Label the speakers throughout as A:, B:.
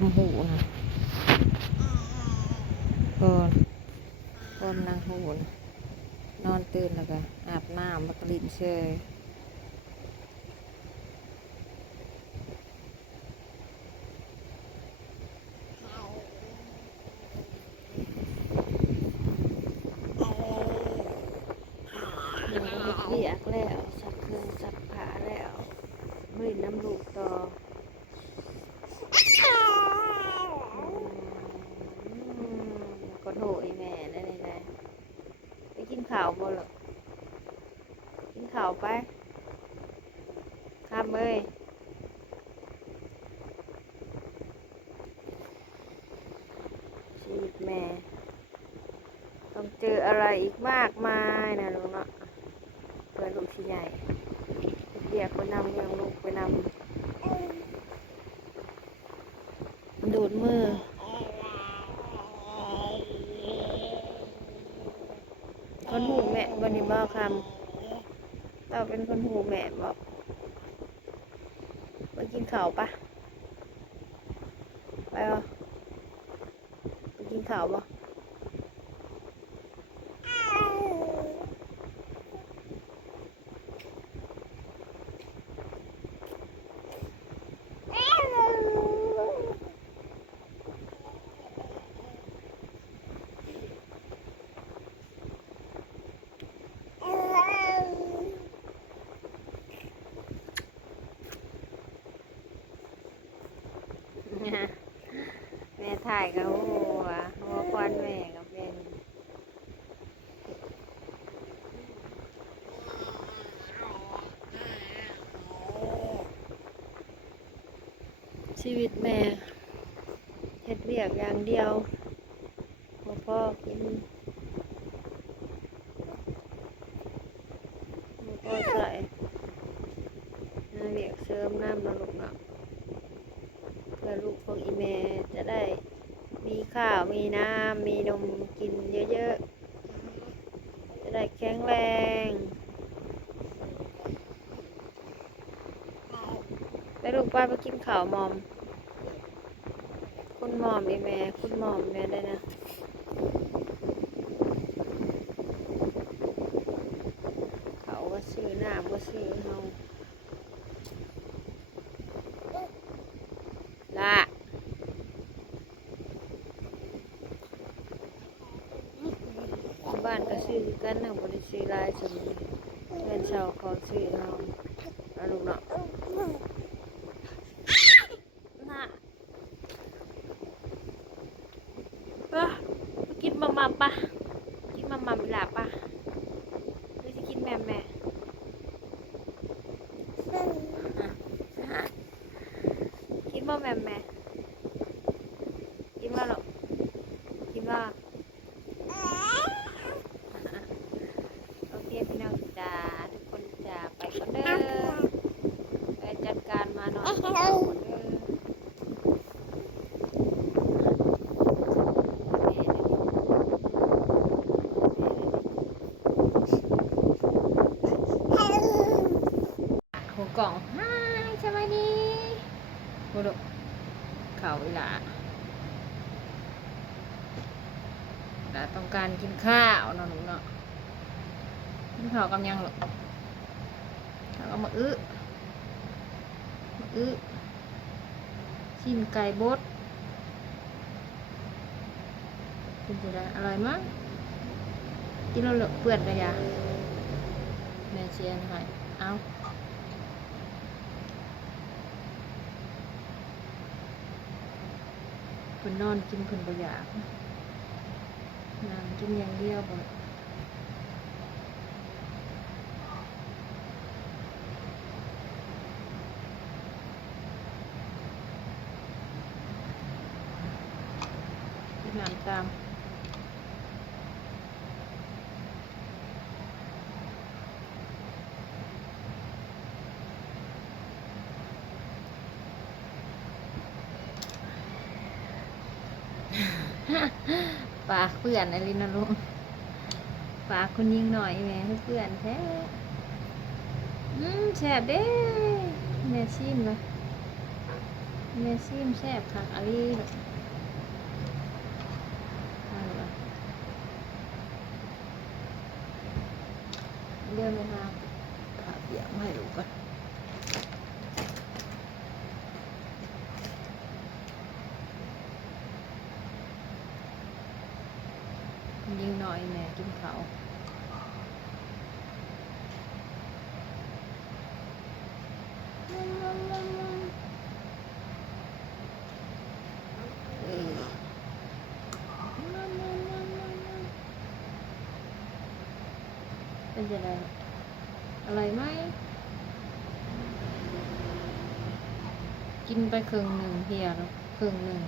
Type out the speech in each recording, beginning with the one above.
A: มหูนะก่อนพรมนางหูนะนอนตื่นแล้วก็อาบน้ำมากลิ่นเชย หนูเฮ็ดเวียกแล้วสับเครื่องสับผ้าแล้วมือน้ำลูกต่ออืมก็โถอีแม่ได้เลยนะไปกิน ข้าวบ่หรอกินข้าวไปข้ามเอ้ยชีวิตแม่ ต้องเจออะไรอีกมากมายนะลูกเนาะเพื่อลูกชิ้ใหญ่เรียกคนนำเลี้ยงลูกไปนำดูดมือ คนหูแม่บันนี้บอกคำ เป็นคนหูแม่บอกไปกินข้าวปะไปอะไปกินข้าวป แม่ถ่ายกับหัวหัวควันแม่ก็เป็นชีวิตแม่เฮ็ดเวียกอย่างเดียวบ่พอกินบ่พอใส่หาเวียกเสริมน้ำนะลูกเนาะ เพื่อลูกของอีเมจะได้มีข้าวมีน้ำมีนม กินเยอะๆ จะได้แข็งแรงไปลูกป้าไปกินข้าวมอม คุณหมอมอีเมคุณหมอมแม่ได้นะเขาว่าซื้อหน้าว่าซื้อเฮาละบ้านก็ซื้อคือกันนะบริซื้อหลาย สมเงินเช่าเขาซื้อเฮาเอาลูกเนาะน่ะเออมากินมามาปะกินมามามีหลาปะหรือจะกินแม่แม่ฮะกินบ่แม่แม่กินบ่หรอกกินบ่โอเคพี่น้องจ้าทุกคนจ้าไปก่อนเด้อไปจัดการมานอนก่อนเด้อ หัวกล่องฮายสบายดีบุรุเขาอีหละหลาต้อง กินข้าวเนาะหนูเนาะกินข้าวกำยังหรอกแล้วก็มาอื้อมาอื้อชิ้นไก่บดกินจะได้อร่อยมั้งกินแล้วเหลือเปื่อนเลยยาแม่เชียร์ให้เอาเพิ่นนอนกินเพิ่นบ่อยาก นางกินอย่างเดียวบ่กินน้ำตาม ปากเปื่อนอะไรนะลูกฝากคนยิงหน่อยแม่ให้เปื่อนแท้อืมแซ่บเด้แม่ชิมนะแม่ซิมแซ่บค่ะอะไรเรอกเอาล่ะเดินไปหาขาเปียกมาให้ลูกก่อนยิงหน่ อยแม่กินเขาเป็นจะไงอะไรไหม กินไปครึ่งหนึ่งเฮียแล้วครึ่งหนึ่ง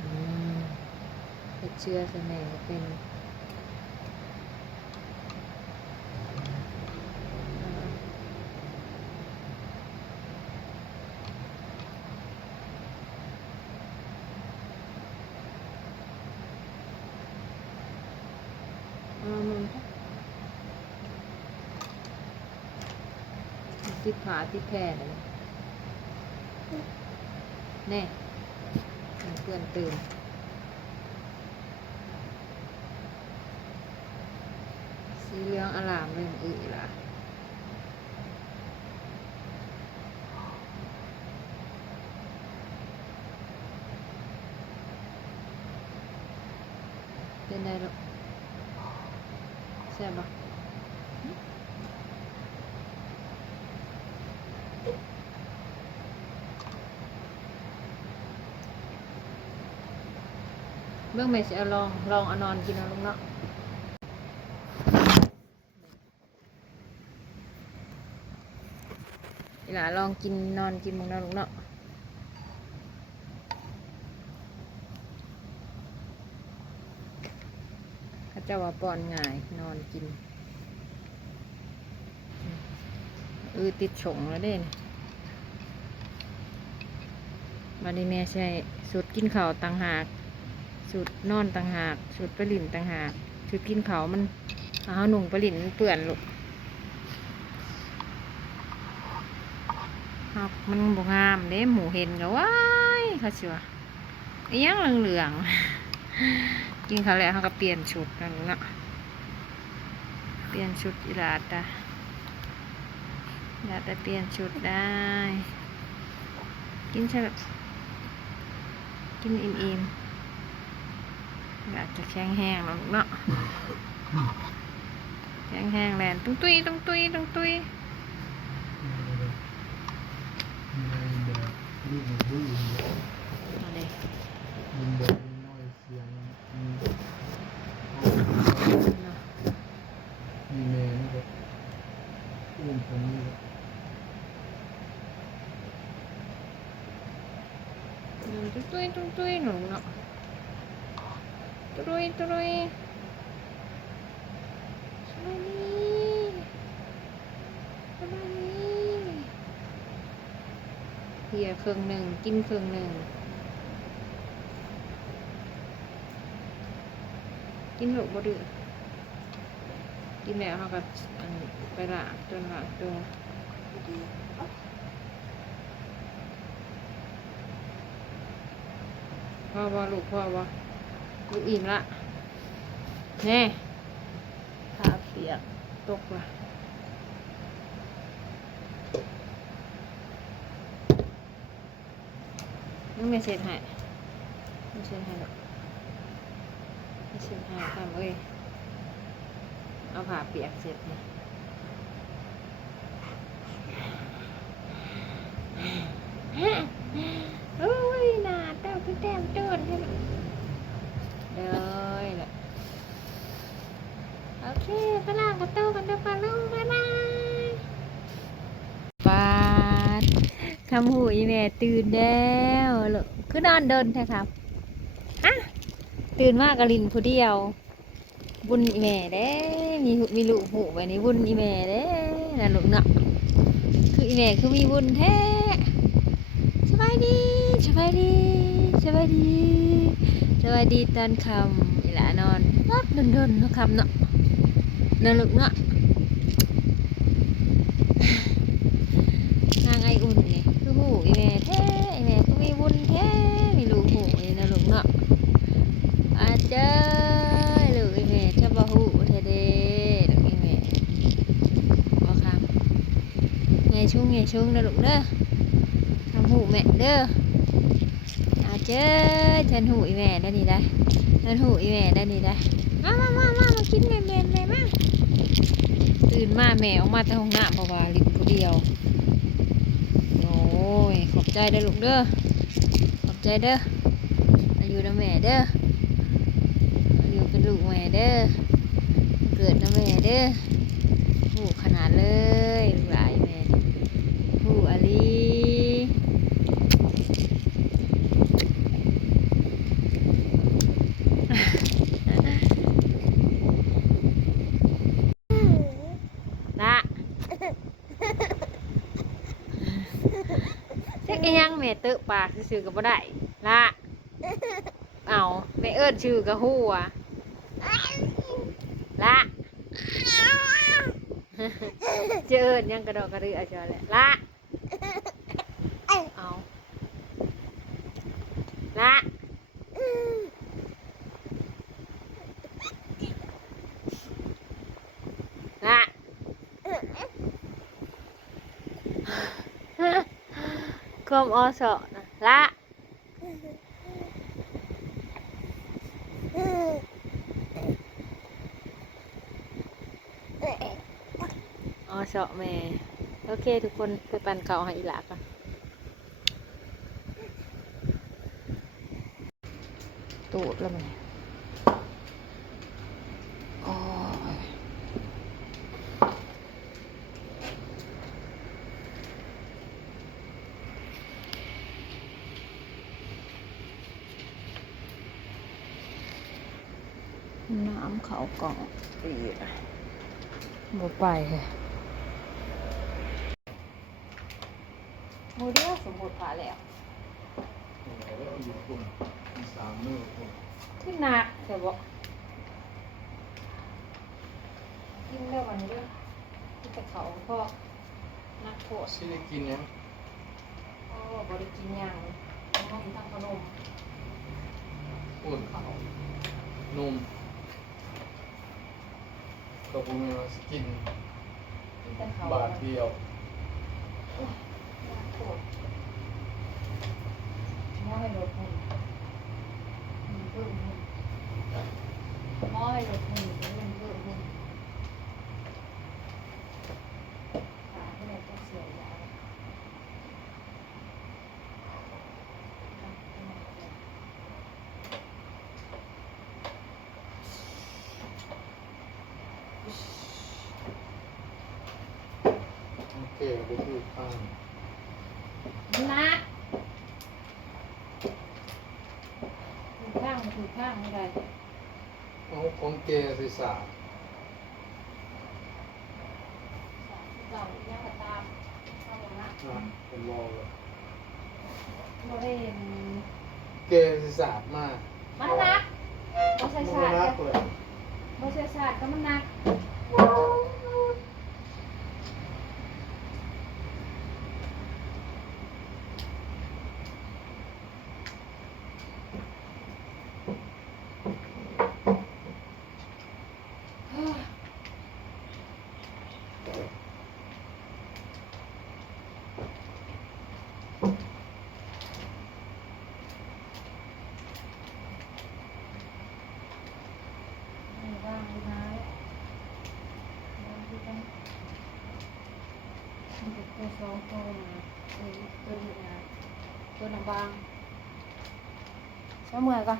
A: อืม เชื่อใช่ไหมเป็นอ่าเอามันติดผาติดแผ่เลยแน่เพื่อนตื่น สีเหลืองอลามเรื่องอื่นล่ะเป็นไงลูกแซ่บปะเบื้องไม่สิเอาลอง ลองอนอนกินเอาลูกเนาะ อีหล่าลองกินนอนกินมึงนะลูกเนาะเขาจ้าว่าป้อนง่ายนอนกินเออติดฉงแล้วเด้นบันนี้แม่ใช่สูตรกินข้าวต่างหากสูตรนอนต่างหากสูตรปหลินต่างหากสูตรกินข้าวมันเอาหนุ่งปหลินมันเปื่อนลูก ครับมันบงามเด้หมูเห็นก็ว้ายเขาชัวอีหยังเหลืองๆกินเขาแล้วเขาก็เปลี่ยนชุดนั่นเนาะเปลี่ยนชุดอีหลาดอะอีหลาต่เปลี่ยนชุดได้ กินช่แบบกินอิ่มๆอยากจะแข็งแห้งแล้วเนาะแข็งแห้งแลนตุ้งตุ้ยตุ้งตุ้ยตุ้งตุ้ย เอาเลย
B: ยิงแบบน้อยเสียงมี
A: เนาะ
B: มีเมนแบบอุ้มผมนี่แบบ
A: อืมตุ้ยตุ้ยตุ้ยตุ้ยหนูเนาะตุ้ยตุ้ย ยเครื่องหนึ่งกินเครื่องหนึ่งกินหลบบ่ดื้อกินแล้วเขาก็อันไปละจนละตัวพ่อบ่ลูกพ่อบ่ลูกอิ่มละแน่ขาเปียกตกละ ต้องไม่เช็ดให้ไม่เช็ดให้หรอกไม่เช็ดให้ทำเอ้ยเอาผ้าเปียกเช็ดเนี่ยโอ้ยหนาเต้าพี่แต้มโจนใช่ไหมเลยแหละโอเคไปล่างกระโต้กันเดี๋ยวปลาลุงบ๊ายบายปาดคำหูอีแม่ตื่นแล้วลูกคือนอนเดินแท้ครับอะตื่นมากกะลินผู้เดียว บุญอีแม่เด้ มีหุมีลูกหูแบบนี้บุญอีแม่เด้น่ะลูกเนาะคืออีแม่คือมีบุญแท้สบายดีสบายดีสบายดีสบายดีตอนคำอีหลานอนรับดนๆนะคำเนาะนั่นลูกเนาะนางไออุ่นไงคือหูอีแม่แท้อีแม่คือมีบุญแท้มีลูกหูนี่นะลูกเนาะอาเจ้ยลูกอีแม่จะบ่หูแท้เด้ลูกอีแม่บ่ครับ ชุ่งไงชุ่งนะลูกเด้อทำหูแม่เด้ออาเจ้ยฉันหูอีแม่ได้นี่ได้ฉันหูอีแม่ได้นี่ได้มามามามามากินแม่แม่แม่มาตื่นมาแม่ออกมาแต่ห้องน้ำเพราะว่าลิ้นผู้เดียวโอ้ยขอบใจเด้ลูกเด้อขอบใจเด้ออายุนะแม่เด้ออายุเป็นลูกแม่เด้อเกิดนะแม่เด้อผู้ขนาดเลยลูกหล อลีละเช็คอีหยังแม่เตอะปากซื่อก็บ่ได้ละเอาแม่เอิ้นชื่อก็ฮู้อะละเจอเอิญยังกระดอกกระดือจอแหละละเอาละละ ความอสอนะละอสอแม่ โอเค ทุกคนไปปั่นเก่าให้อีหลาก่อนตูดแล้วมัน เขากล่องปีบ่ไปเลยโมเดลสมบูรณ์ผ่าแล้ว
B: แล้วอยู่คุณมีสามมือคุณ
A: ขึ้นหนักแต่บอกกินได้วันนี้ด้วยที่แต่เขาพ่อนักโทษ
B: ชิได้กินยัง
A: พ่อบริกินอย่างต้องกินทั้งขนม
B: พูด
A: เขา
B: นม ก็ผมว่าสกิน
A: กินแต่เขา
B: บาทเดียว
A: นักโทษหม้อให้ลดหุ่นมันเพิ่มหุ่นหม้อให้ลดหุ่นมันเพิ่มหุ่นขาที่ไหนต้องเสียยา
B: โอเคไปพูดข้าง
A: นักถูก ข้างมาถูกข้างไม่ได้
B: เอาของแกใส่สา
A: เก่าย่างกระตามเข้ามาละ
B: นะผมรอเลย
A: โมได้เห็น
B: แกใส่สาดมาก
A: มันนักโมใส่
B: มัน
A: ศาสตร์
B: รัก
A: ก็
B: เลย
A: โมใส่ศาสตร์ก็มันนักนี่ว่างดีนะว่างดีนะมันเป็นตัว สองตัวนะเออตัวนี้นะตัวหนังบางเช้าเมื่อยก่อน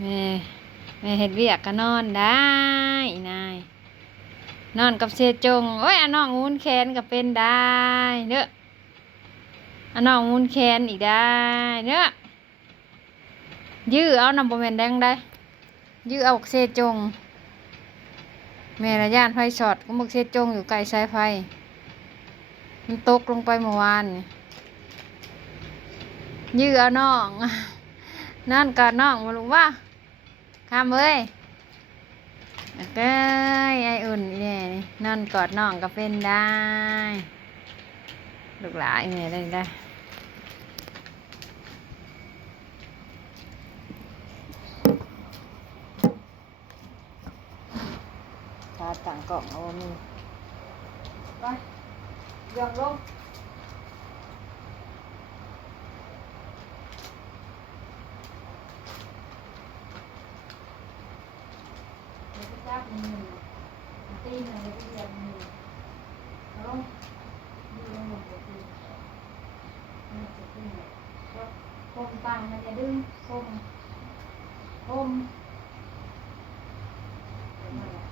A: แม่แม่เห็ดเวียกก็นอนได้นายนอนกับเซจงโอ้ยอนน้องงูนแคนก็เป็นได้เด้ออันน้องงูนแคนอีกได้เด้อยื้อเอานำบะเมนแดงได้ยื้อเอาเซจง แม่ระยานไฟช็อตก็มึกเซจงอยู่ไกลสายไฟ มันตกลงไปเมื่อวานยื้อเอาน้องนั่นกับน้องมาลุงว่าข้ามเว้ยเก้ยไออุ่นเนี่ยนี่นกอดน้องก็เป็นได้ ลูกหลานอีเนี่ยได้ได้ ต่างกล่องเอามีไปเรื่องลงเดี๋ยวจะจับมือตีหนึ่งเดียวจะเหยียบมือเอาลงยืนลงหมดเดี๋ยวตีนี่จะตีเนี่ยก็ก้มตั้งมันจะดึงก้มก้มเดี๋ยวมาละ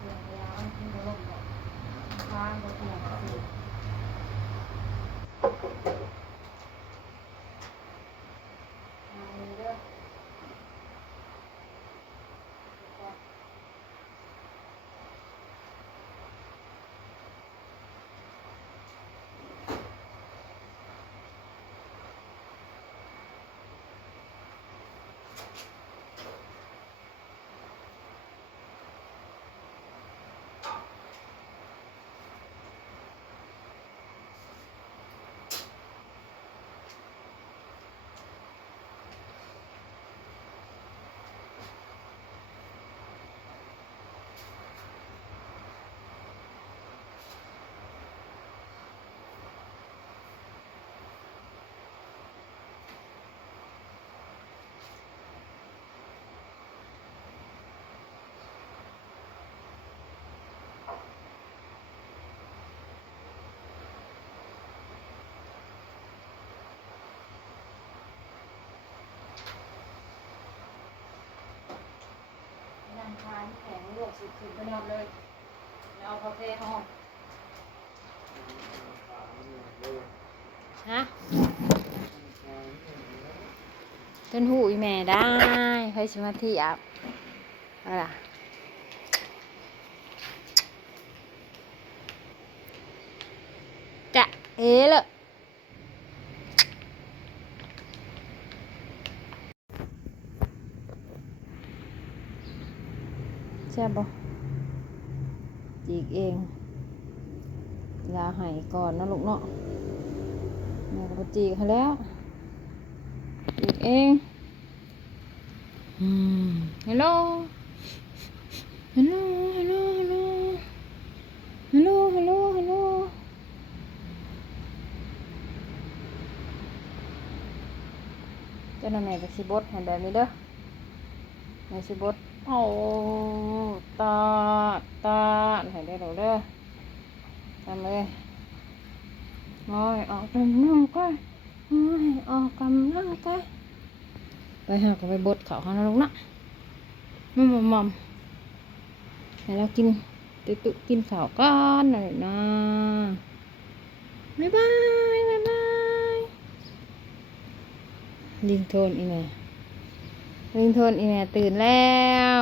A: เดี๋ยวเวลามันขึ้นจะลงแบบวางบนเตียงสิเอาเลยเด้อ นัง คานแข็งลวกสุดขึ้นไปนอนเลยแล้วเอากาแฟห้องฮะจนหูอีแม่ได้ให้สมาธิอะเอาล่ะจะเอ๋เลย แซ่บ่จีกเองลาใหายก่อนนะลูกเนาะแม่ก็จีกให้แล้วจีกเองอืมฮัลโหลฮัลโหลฮัลโหลฮัลโหลฮัลโหลฮัลโหลฮัลโหลเจ้าหน้าแม่ก็สิบดให้แบบนี้เด้อแม่สิบด โอ้ตาตาให้ได้ดอกเด้อทำเลยโอ้ยออกกำลังกายโอ้ยออกกำลังกายไปหาก็ไปบดเขาเขานะลูกนะมัมมัมมัมให้เรากินตุตุกินข้าวก้อนหน่อยนะบ๊ายบายบ๊ายบายลิงโทนอีแม่ ลิงโทนอีแม่ตื่นแล้ว